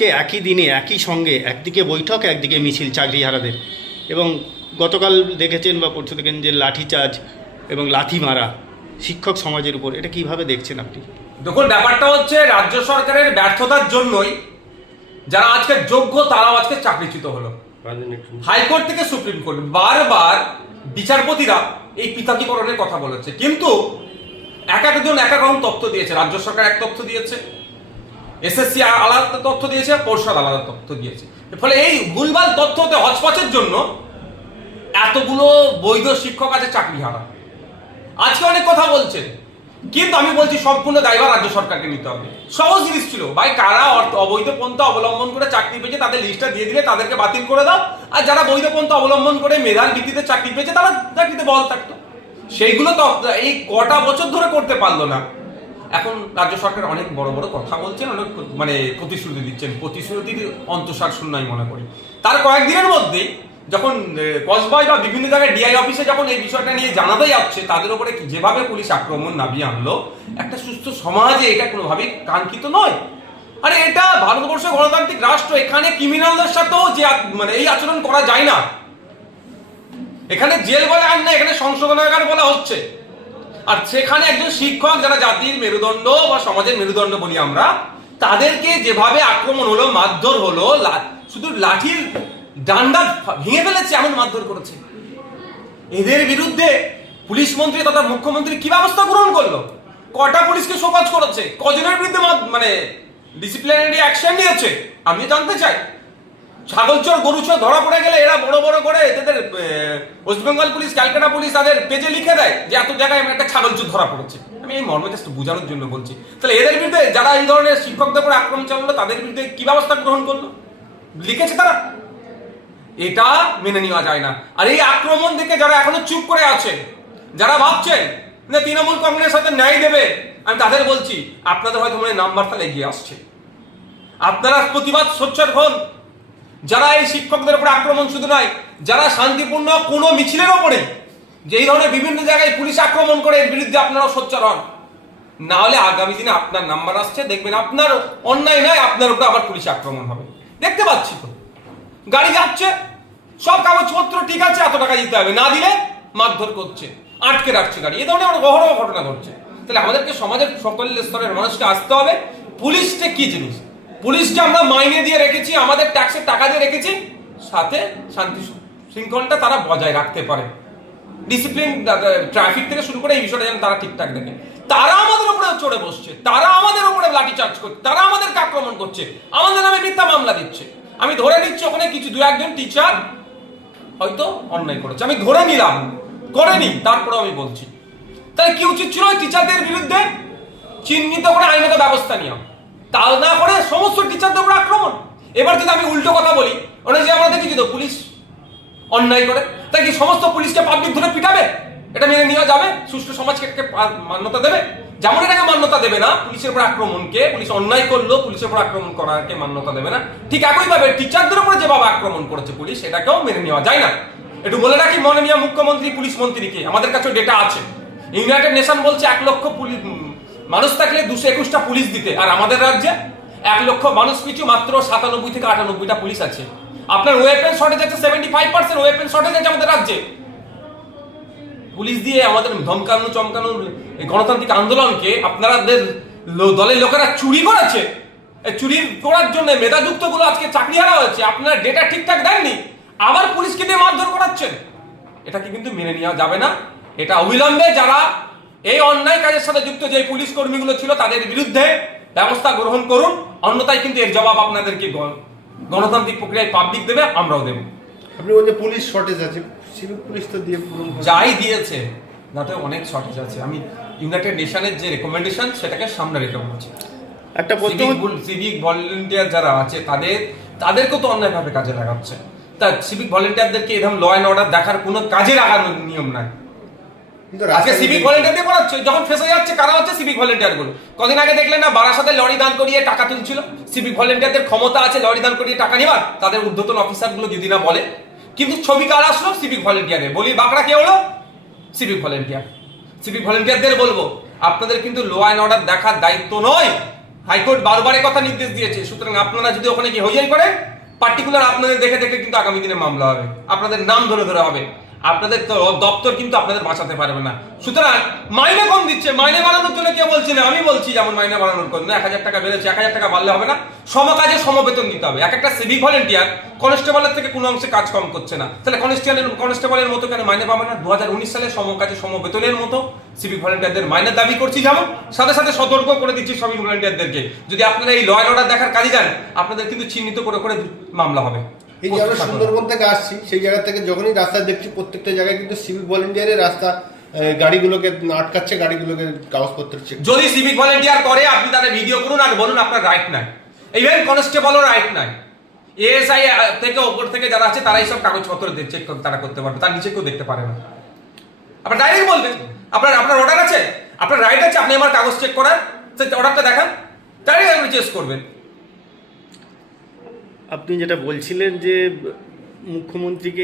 আজকে একই দিনে একই সঙ্গে একদিকে বৈঠক একদিকে মিছিল চাকরিহারাদের। এবং গতকাল দেখেছেন বা পরশু দেখেন যে লাঠিচার্জ এবং লাথি মারা শিক্ষক সমাজের উপর। এটা কীভাবে দেখছেন আপনি? দেখুন ব্যাপারটা হচ্ছে রাজ্য সরকারের ব্যর্থতার জন্যই যারা আজকে যোগ্য তারাও আজকে চাকরিচ্যুত হলো। হাইকোর্ট থেকে সুপ্রিম কোর্ট। বারবার বিচারপতিরা এই পৃথকীকরণের কথা বলেছে। কিন্তু এক একজন এক এক রকম তথ্য দিয়েছে। রাজ্য সরকার এক তথ্য দিয়েছে। এসএসসি আলাদা তথ্য দিয়েছে পর্ষদ আলাদা তথ্য দিয়েছে। ফলে এই ভুলভাল তথ্যতে হচপচের জন্য এতগুলো বৈধ শিক্ষক আছে চাকরি হারা আজকে অনেক কথা বলছেন, কিন্তু আমি বলছি সম্পূর্ণ দায়ভার রাজ্য সরকারকে নিতে হবে। সহজ জিনিস ছিল, ভাই কারা অর্থ অবৈধ পন্থা অবলম্বন করে চাকরি পেয়েছে, তাদের লিস্টটা দিয়ে দিলে তাদেরকে বাতিল করে দাও। আর যারা বৈধ পন্থা অবলম্বন করে মেধার ভিত্তিতে চাকরি পেয়েছে, তারা চাকরিতে বল থাকতো। সেইগুলো তো এই কটা বছর ধরে করতে পারল না। এখন রাজ্য সরকার অনেক বড় বড় কথা বলছেন, অনেক মানে প্রতিশ্রুতি দিচ্ছেন। প্রতিশ্রুতির অন্তঃসার শূন্য আমি মনে করি। তার কয়েকদিনের মধ্যেই যখন কসবাই বা বিভিন্ন জায়গায় ডিআই অফিসে যখন এই বিষয়টা নিয়ে জানাতে যাচ্ছে, তাদের উপরে যেভাবে পুলিশ আক্রমণ নামিয়ে আনলো, একটা সুস্থ সমাজে এটা কোনোভাবেই কাঙ্ক্ষিত নয়। আরে এটা ভারতবর্ষ গণতান্ত্রিক রাষ্ট্র, এখানে ক্রিমিনালদের সাথেও যে মানে এই আচরণ করা যায় না। এখানে জেল বলে আইন না এখানে সংশোধনাগার বলা হচ্ছে। আর সেখানে একজন শিক্ষক যারা জাতির মেরুদণ্ড বা সমাজের মেরুদণ্ড বলি আমরা, তাদেরকে যেভাবে আক্রমণ হলো, মারধর হলো শুধু লাঠির ডান্ডা ভেঙে ফেলেছে, এমন মারধর করেছে। এদের বিরুদ্ধে পুলিশ মন্ত্রী তথা মুখ্যমন্ত্রী কি ব্যবস্থা গ্রহণ করল? কটা পুলিশকে শোকজ করেছে? কজনের বিরুদ্ধে মানে ডিসিপ্লিনারি অ্যাকশন নিয়েছে? আমিও জানতে চাই। ছাগলচোর, গরুচোর ধরা পড়ে গেলে এরা বড় বড় করে এদের West Bengal police, Calcutta police তাদের পেজে লিখে দেয় যে এত জায়গায় একটা ছাগলচোর ধরা পড়েছে। আমি এই মর্মে জাস্ট বোঝানোর জন্য বলছি। তাহলে এদের বিরুদ্ধে যারা এই ধরনের শিক্ষকদের উপর আক্রমণ চালালো, তাদের বিরুদ্ধে কি ব্যবস্থা গ্রহণ করল? লিখেছে তারা। এটা মেনে নেওয়া যায় না। আর এই আক্রমণ দেখে যারা এখনও চুপ করে আছে, যারা ভাবছেন যে তৃণমূল কংগ্রেস হয়তো ন্যায় দেবে, আমি তাদের বলছি, আপনাদের হয়তো মনে নাম্বার তাহলে এগিয়ে আসছে। আপনারা প্রতিবাদ সোচ্চার হন। যারা এই শিক্ষকদের উপরে আক্রমণ শুধু নয়, যারা শান্তিপূর্ণ কোনো মিছিলের ওপরে যে এই ধরনের বিভিন্ন জায়গায় পুলিশ আক্রমণ করে এর বিরুদ্ধে আপনারাও সোচ্চার হন। না হলে আগামী দিনে আপনার নাম্বার আসছে, দেখবেন আপনার অন্যায় নয়, আপনার উপরে আবার পুলিশ আক্রমণ হবে। দেখতে পাচ্ছি তো। গাড়ি যাচ্ছে, সব কাগজপত্র ঠিক আছে, এত টাকা দিতে হবে। না দিলে মারধর করছে, আটকে রাখছে গাড়ি। এ ধরনের অনেক অহরহ ঘটনা ঘটছে। তাহলে আমাদেরকে সমাজের সকল স্তরের মানুষকে আসতে হবে। পুলিশটা কি জিনিস? পুলিশকে আমরা মাইনে দিয়ে রেখেছি, আমাদের ট্যাক্সের টাকা দিয়ে রেখেছি, সাথে শান্তি শৃঙ্খলটা তারা বজায় রাখতে পারে। ডিসিপ্লিন ট্রাফিক থেকে শুরু করে এই বিষয়টা যেন তারা ঠিকঠাক দেখে। তারা আমাদের উপরে চড়ে বসছে, তারা আমাদের উপরে লাঠি চার্জ করছে, তারা আমাদেরকে আক্রমণ করছে, আমাদের নামে মিথ্যা মামলা দিচ্ছে। আমি ধরে নিচ্ছি ওখানে কিছু দু একজন টিচার হয়তো অন্যায় করেছে। আমি ধরে নিলাম করেনি তারপরে আমি বলছি। তাহলে কি উচিত ছিল টিচারদের বিরুদ্ধে? চিহ্নিত করে আইনত ব্যবস্থা নেওয়া। তা না করে সমস্ত টিচারদের উপর আক্রমণ। এবার যদি আমি উল্টো কথা বলি, ওরা যে আমরা দেখেছি তো, পুলিশ অন্যায় করে। তাই কি সমস্ত পুলিশকে পাবলিক ধরে পিটাবে? এটা মেনে নেওয়া যাবে? সুষ্ঠু সমাজকে মান্যতা দেবে? যেমন এটাকে মান্যতা দেবে না, পুলিশের উপর আক্রমণকে, পুলিশ অন্যায় করল পুলিশের উপর আক্রমণ করাকে মান্যতা দেবে না। ঠিক একইভাবে টিচারদের উপরে যেভাবে আক্রমণ করেছে পুলিশ, এটাকেও মেনে নেওয়া যায় না। একটু বলে রাখি মনে নিয়ে মুখ্যমন্ত্রী, পুলিশ মন্ত্রীকে আমাদের কাছে ডেটা আছে। ইউনাইটেড নেশন বলছে এক লক্ষ পুলিশ মানুষ থাকলে দুশো একুশটা পুলিশ দিতে। আর আমাদের রাজ্যে এক লক্ষ মানুষ পিছু মাত্র সাতানব্বই থেকে আটানব্বইটা পুলিশ আছে। আপনার ওয়েপেন শর্টেজ আছে seventy five percent weapon shortage আছে আমাদের রাজ্যে। পুলিশ দিয়ে আমাদের ধমকানো, চমকানো গণতান্ত্রিক আন্দোলনকে আপনাদের লো- দলের লোকেরা চুরি করেছে। চুরি করার জন্য মেধাযুক্তগুলো আজকে চাকরি হারা হয়েছে। আপনারা ডেটা ঠিকঠাক দেননি, আবার পুলিশকে দিয়ে মারধর করাচ্ছেন। এটাকে কিন্তু মেনে নেওয়া যাবে না। এটা অবিলম্বে যারা এই অন্যায় কাজের সাথে যুক্ত যে পুলিশ কর্মীগুলো ছিল তাদের বিরুদ্ধে ব্যবস্থা গ্রহণ করুন। অন্যথায় কিন্তু এর জবাব আপনাদেরকে গণতান্ত্রিক প্রক্রিয়ায় পাবলিক দেবে আমরাও দেবো। আপনি বলছেন পুলিশ শর্টেজ আছে সিভিল পুলিশ তো দিয়ে যাই দিয়েছে তাতে অনেক শর্টেজ আছে। আমি ইউনাইটেড নেশনের যে রেকমেন্ডেশন সেটাকে সামনে রেখে বলছি। একটা সিভিক ভলেন্টিয়ার যারা আছে তাদের তাদেরকেও তো অন্যায়ভাবে কাজে লাগাচ্ছে। তা সিভিক ভলেন্টিয়ারদেরকে এরকম ল অ্যান্ড অর্ডার দেখার কোনো কাজে লাগানোর নিয়ম নাই? কিন্তু আজকে সিভিক ভলেন্টিয়ার দিয়ে পড়াচ্ছে যখন ফেসে যাচ্ছে কারা হচ্ছে সিভিক ভলেন্টিয়ারগুলো কদিন আগে দেখলেন না বারাসাতে লরি দান করিয়ে টাকা তুলছিল? সিভিক ভলেন্টিয়ারদের ক্ষমতা আছে লরি দান করিয়ে টাকা নেওয়ার তাদের ঊর্ধ্বতন অফিসার যদি না বলে কিন্তু ছবি কার আসলো? সিভিক ভলেন্টিয়ারে বলি বাঁকড়া কে হলো? সিভিক ভলেন্টিয়ার সিভিক ভলেন্টিয়ারদের বলব আপনাদের কিন্তু লো অ্যান্ড অর্ডার দেখার দায়িত্ব নয়। হাইকোর্ট বারবার কথা নির্দেশ দিয়েছে। সুতরাং আপনারা যদি ওখানে গিয়ে হইয়াই করেন পার্টিকুলার আপনাদের দেখে দেখে কিন্তু আগামী দিনে মামলা হবে। আপনাদের নাম ধরে ধরে হবে। আপনাদের তো দপ্তর কিন্তু আপনাদের বাঁচাতে পারবে না। সুতরাং মাইনে কম দিচ্ছে, মাইনে বাড়ানোর জন্য কেউ বলছে না? আমি বলছি যেমন মাইনে বাড়ানোর জন্য। এক হাজার টাকা বেড়েছে, এক হাজার টাকা বাড়লে হবে না। সমকাজে সমবেতন দিতে হবে। এক একটা সিভিক ভলেন্টিয়ার কনস্টেবলের থেকে কোনো অংশে কাজ কম করছে না। তাহলে কনস্টেবলের কনস্টেবলের মতো কেন মাইনে পাবে না? দু হাজার উনিশ সালে সমকাজে সমবেতনের মতো সিভিক ভলেন্টিয়ারদের মাইনের দাবি করছি যেমন। সাথে সাথে সতর্ক করে দিচ্ছি সিভিক ভলেন্টিয়ারদেরকে যদি আপনারা এই ল অ্যান্ড অর্ডার দেখার কাজে যান, আপনাদের কিন্তু চিহ্নিত করে করে মামলা হবে। এই যে আমরা সুন্দরবন থেকে আসছি, সেই জায়গা থেকে যখনই রাস্তা দেখছি, প্রত্যেকটা জায়গায় কিন্তু সিভিক ভলেন্টিয়ারের রাস্তা গাড়িগুলোকে আটকাচ্ছে, গাড়িগুলোকে কাগজপত্র যদি সিভিক ভলেন্টিয়ার করে, আপনি তাদের ভিডিও করুন আর বলুন আপনার রাইট নাই। ইভেন কনস্টেবলও রাইট নাই। এএসআই থেকে ওপর থেকে যারা আছে তারাই সব কাগজপত্র চেক তারা করতে পারবে। তার নিচে কেউ দেখতে পারে না। আপনার ডাইরেক্ট বলবেন? আপনার আপনার অর্ডার আছে? আপনার রাইট আছে, আপনি আমার কাগজ চেক করার সেই অর্ডারটা দেখান। ডাইরেক্ট আপনি চেস করবেন। আপনি যেটা বলছিলেন যে মুখ্যমন্ত্রীকে